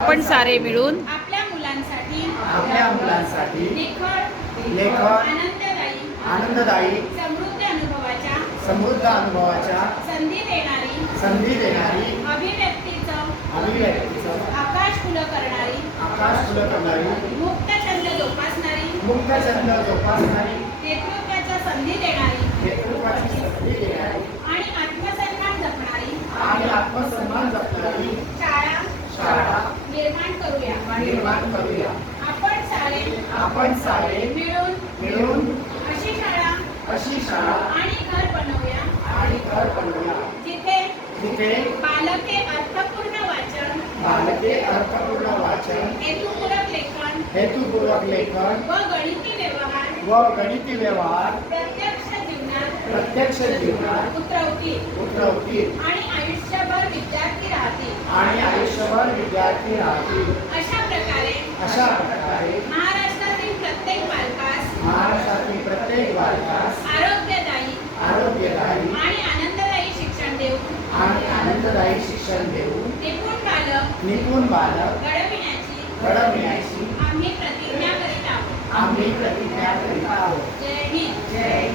आपण सारे मिळून आपल्या मुलांसाठी लेखन आनंददायी समृद्ध अनुभवाच्या संधी देणारी अभिव्यक्तीचं आकाश खुलं करणारी मुक्त छंद जोपासणारी नेतृत्वाच्या संधी देणारी आणि आत्मसन्मान जपणारी शाळा निर्माण करूया. आपण सारे मिळून अशी शाळा आणि घर बनवूया जिथे बालके अर्थपूर्ण वाचन हेतुपूरक लेखन व गणिती व्यवहार प्रत्यक्ष जीवनात उतरवतील आणि आयुष्यभर विद्यार्थी राहतील. अशा प्रकारे महाराष्ट्रातील प्रत्येक बालकास आरोग्यदायी आणि आनंददायी शिक्षण देऊन निपुण बालक घडविण्याची आम्ही प्रतिज्ञा करीत आहोत.